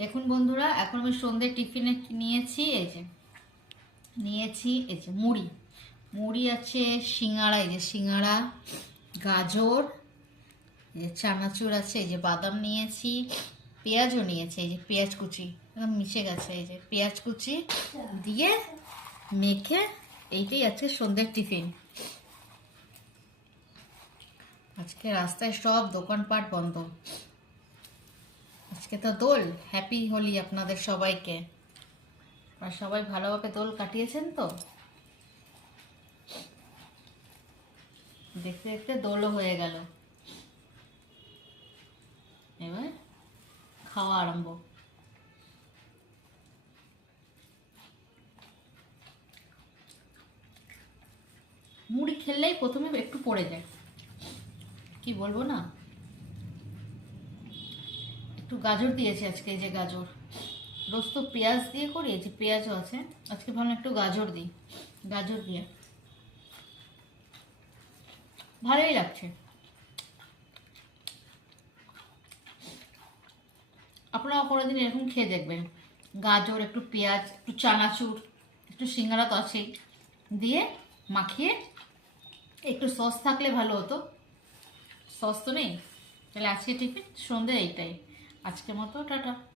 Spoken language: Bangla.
দেখুন বন্ধুরা, এখন আমি সন্ধ্যে টিফিনে নিয়েছি এই যে মুড়ি। মুড়ি আছে, সিঙ্গাড়া, এই যে সিঙ্গাড়া, গাজর, এই যে চানাচুর আছে, এই যে বাদাম নিয়েছি, পেঁয়াজও নিয়েছি, এই যে পেঁয়াজ কুচি একদম মিশে গেছে, এই যে পেঁয়াজ কুচি দিয়ে মেখে এইটাই আজকে সন্ধ্যের টিফিন। আজকে রাস্তায় সব দোকানপাট বন্ধ। আজকে তো দোল। হ্যাপি হোলি আপনাদের সবাইকে। আর সবাই ভালোভাবে দোল কাটিয়েছেন তো? দেখতে দেখতে দোলও হয়ে গেল। এবার খাওয়া আরম্ভ। মুড়ি খেললেই প্রথমে একটু পড়ে যায়, কি বলবো না। একটু গাজর দিয়েছি আজকে, এই যে গাজর। রোজ তো পেঁয়াজ দিয়ে করি, এই যে পেঁয়াজও আছে, আজকে ভাবলাম একটু গাজর দিই। গাজর দিয়ে ভালোই লাগছে। আপনারা কোনোদিন এরকম খেয়ে দেখবেন। গাজর, একটু পেঁয়াজ, একটু চানাচুর, একটু সিঙ্গারা তো আছেই, দিয়ে মাখিয়ে একটু সস থাকলে ভালো হতো। সস তো নেই, তাহলে আজকে টিফিন সন্ধ্যে এইটাই। আজকের মতো টাটা।